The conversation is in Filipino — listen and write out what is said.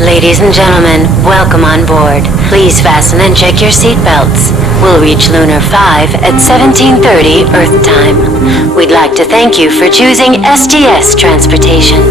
Ladies and gentlemen, welcome on board. Please fasten and check your seatbelts. We'll reach Lunar 5 at 17:30 Earth time. We'd like to thank you for choosing STS Transportation.